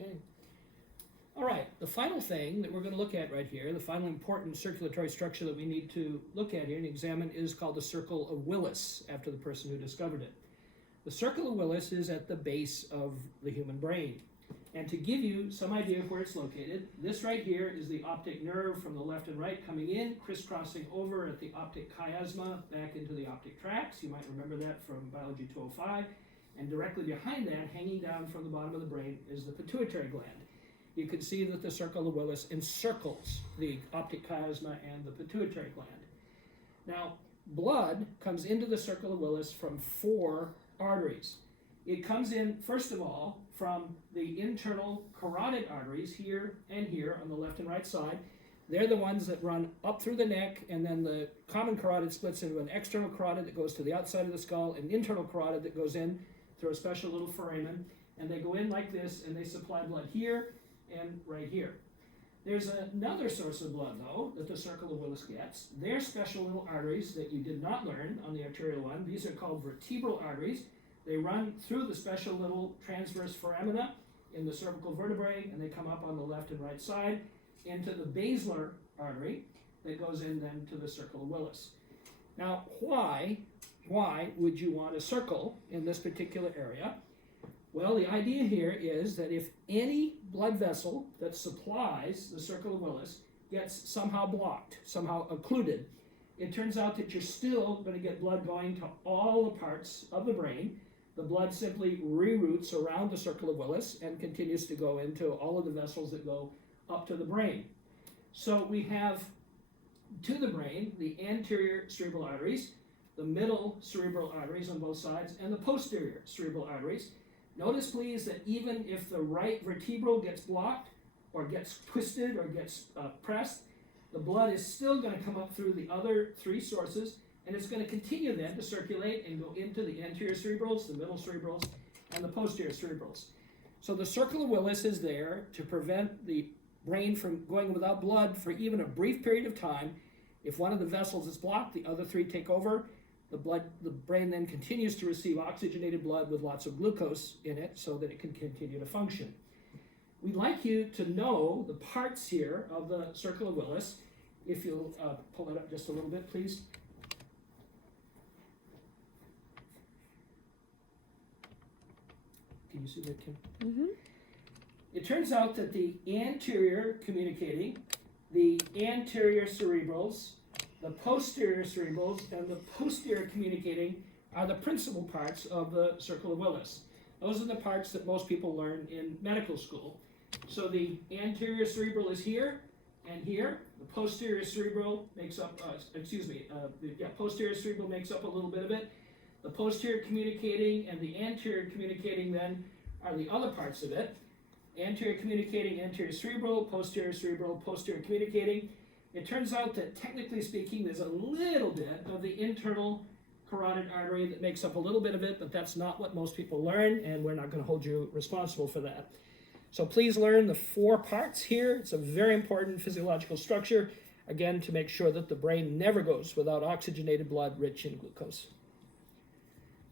Okay. All right, the final thing that we're going to look at right here, the final important circulatory structure that we need to look at here and examine is called the circle of Willis, after the person who discovered it. The circle of Willis is at the base of the human brain. And to give you some idea of where it's located, this right here is the optic nerve from the left and right coming in, crisscrossing over at the optic chiasma back into the optic tracts. You might remember that from Biology 205. And directly behind that, hanging down from the bottom of the brain, is the pituitary gland. You can see that the circle of Willis encircles the optic chiasma and the pituitary gland. Now, blood comes into the circle of Willis from 4 arteries. It comes in, first of all, from the internal carotid arteries here and here on the left and right side. They're the ones that run up through the neck, and then the common carotid splits into an external carotid that goes to the outside of the skull, and an internal carotid that goes in through a special little foramen. And they go in like this, and they supply blood here and right here. There's another source of blood, though, that the circle of Willis gets. They're special little arteries that you did not learn on the arterial one. These are called vertebral arteries. They run through the special little transverse foramina in the cervical vertebrae, and they come up on the left and right side into the basilar artery that goes in then to the circle of Willis. Now, why would you want a circle in this particular area? Well, the idea here is that if any blood vessel that supplies the circle of Willis gets somehow blocked, somehow occluded, it turns out that you're still going to get blood going to all the parts of the brain. The blood simply reroutes around the circle of Willis and continues to go into all of the vessels that go up to the brain. So we have to the brain the anterior cerebral arteries, the middle cerebral arteries on both sides, and the posterior cerebral arteries. Notice, please, that even if the right vertebral gets blocked or gets twisted or gets pressed, the blood is still going to come up through the other 3 sources, and it's going to continue then to circulate and go into the anterior cerebrals, the middle cerebrals, and the posterior cerebrals. So the circle of Willis is there to prevent the brain from going without blood for even a brief period of time. If one of the vessels is blocked, the other 3 take over. The brain then continues to receive oxygenated blood with lots of glucose in it so that it can continue to function. We'd like you to know the parts here of the circle of Willis. If you'll pull it up just a little bit, please. Can you see that, Kim? Mm-hmm. It turns out that the anterior communicating, the anterior cerebrals, the posterior cerebrals, and the posterior communicating are the principal parts of the circle of Willis. Those are the parts that most people learn in medical school. So the anterior cerebral is here and here. The posterior cerebral makes up, posterior cerebral makes up a little bit of it. The posterior communicating and the anterior communicating then are the other parts of it. Anterior communicating, anterior cerebral, posterior communicating. It turns out that technically speaking, there's a little bit of the internal carotid artery that makes up a little bit of it, but that's not what most people learn, and we're not going to hold you responsible for that. So please learn the 4 parts here. It's a very important physiological structure, again, to make sure that the brain never goes without oxygenated blood rich in glucose.